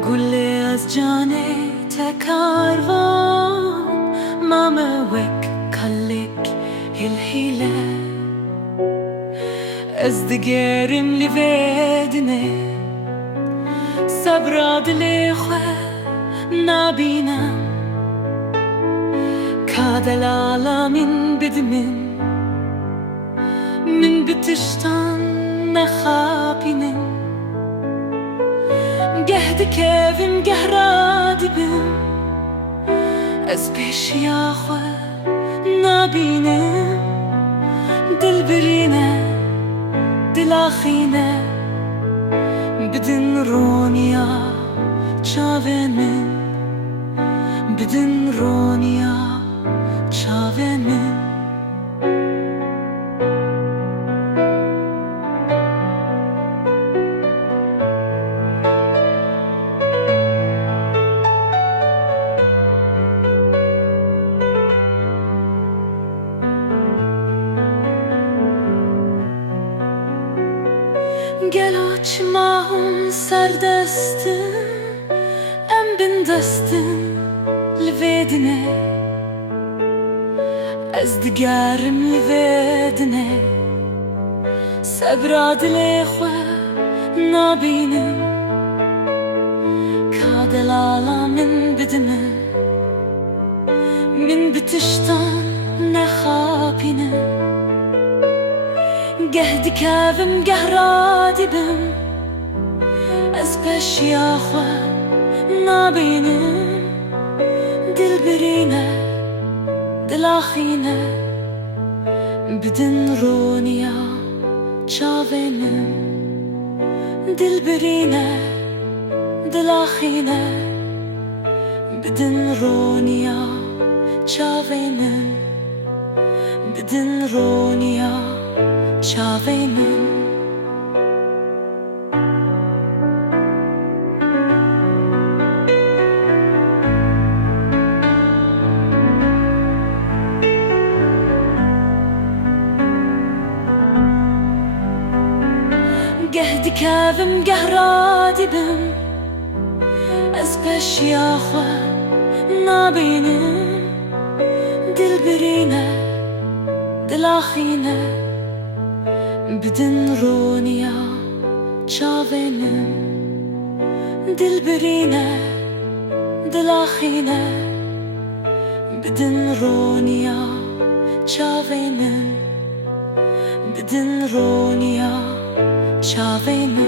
قول لي از جاني تكاروان ماما وك كلك الهيلة از دقيرم لفيدني سبراد لخوة نابينا كاد العالمين بدمن من بتشتان نخابينن قهد كيفم قهرادي بم از بيش ياخوة نابينم دل برينة دل آخينة بدن رونيا چاوين من بدن رونيا چاوين من گلو چماهم سردستن ام بندستن لفيدنه از دقارم لفيدنه سبراد لخوة نابينم كاد العالمين بدمن من بتشتان نخابينم قهد كافم قهرادي بم از بش ياخوة نابينم دل برينة دل آخينة بدن رونيا چاوينم دل برينة دل آخينة بدن رونيا چاوينم بدن رونيا چاوينم قهد كافم قهرادي بم از بش ياخوة نابينم دل برينة دل آخينة بدن رونيا چاوينم دل برينة دل آخينة بدن رونيا چاوينم بدن رونيا چاوينم